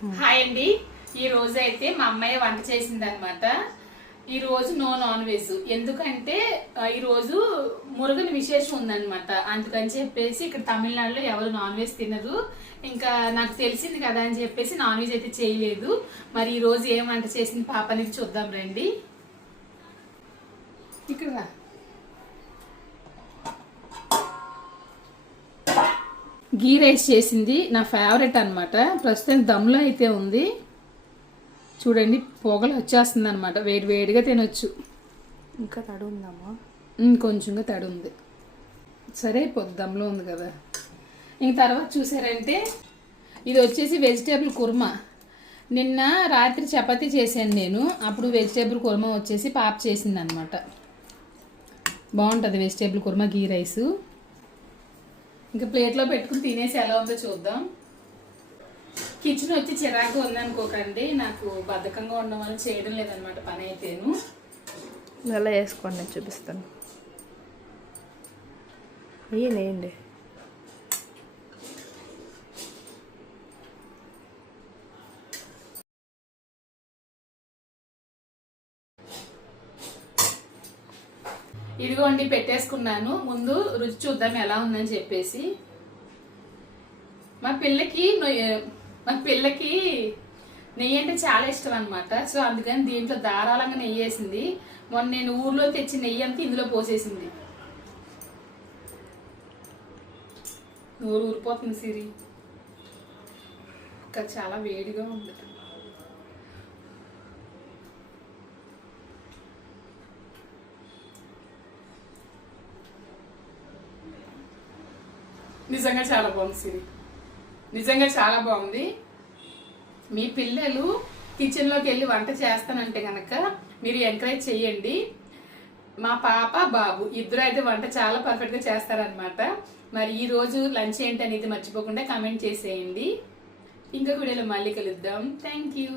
Hi అండి. ఈ రోజు అయితే మా అమ్మాయి వంట చేసింది అనమాట. ఈ రోజు నో నాన్ వెజ్, ఎందుకంటే ఈ రోజు మురుగన్ విశేషం ఉందన్నమాట. అందుకని చెప్పేసి ఇక్కడ తమిళనాడులో ఎవరు నాన్ వెజ్ తినరు. ఇంకా నాకు తెలిసింది కదా అని చెప్పేసి నాన్ వెజ్ అయితే చేయలేదు. మరి ఈ రోజు ఏం వంట చేసింది పాప అనేది చూద్దాం రండి. ఇక్కడ గీ రైస్ చేసింది, నా ఫేవరెట్ అనమాట. ప్రస్తుతం దమ్లో అయితే ఉంది చూడండి, పొగలు వచ్చేస్తుంది అనమాట. వేడి వేడిగా తినొచ్చు. ఇంకా తడి ఉందమ్మా? కొంచెంగా తడి ఉంది, సరే దమ్లో ఉంది కదా. ఇంక తర్వాత చూసారంటే ఇది వచ్చేసి వెజిటేబుల్ కుర్మా. నిన్న రాత్రి చపాతీ చేశాను నేను, అప్పుడు వెజిటేబుల్ కుర్మా వచ్చేసి పాప చేసింది అనమాట. బాగుంటుంది వెజిటేబుల్ కుర్మా గీ రైసు. ఇంకా ప్లేట్లో పెట్టుకుని తినేసి ఎలా ఉందో చూద్దాం. కిచెన్ వచ్చి చిరాకు ఉందనుకోకండి, నాకు బద్ధకంగా ఉండడం వల్ల చేయడం లేదనమాట పని అయితేను. ఎలా వేసుకోండి, నేను చూపిస్తాను. వేయండి. ఇదిగోండి పెట్టేసుకున్నాను. ముందు రుచి చూద్దాం ఎలా ఉందని చెప్పేసి. మా పిల్లకి నెయ్యి అంటే చాలా ఇష్టం అనమాట. సో అందుకని దీంట్లో ధారాళంగా నెయ్యి వేసింది. మొన్న నేను ఊర్లో తెచ్చి నెయ్యి అంతా ఇందులో పోసేసింది. నోరు ఊరిపోతుంది సిరి, ఇంకా చాలా వేడిగా ఉంది. నిజంగా చాలా బాగుంది సిరి, నిజంగా చాలా బాగుంది. మీ పిల్లలు కిచెన్లోకి వెళ్ళి వంట చేస్తానంటే కనుక మీరు ఎంకరేజ్ చేయండి. మా పాప బాబు ఇద్దరు అయితే వంట చాలా పర్ఫెక్ట్గా చేస్తారనమాట. మరి ఈ రోజు లంచ్ ఏంటి అనేది మర్చిపోకుండా కామెంట్ చేసేయండి. ఇంకొక వీడియోలో మళ్ళీ కలుద్దాం. Thank you.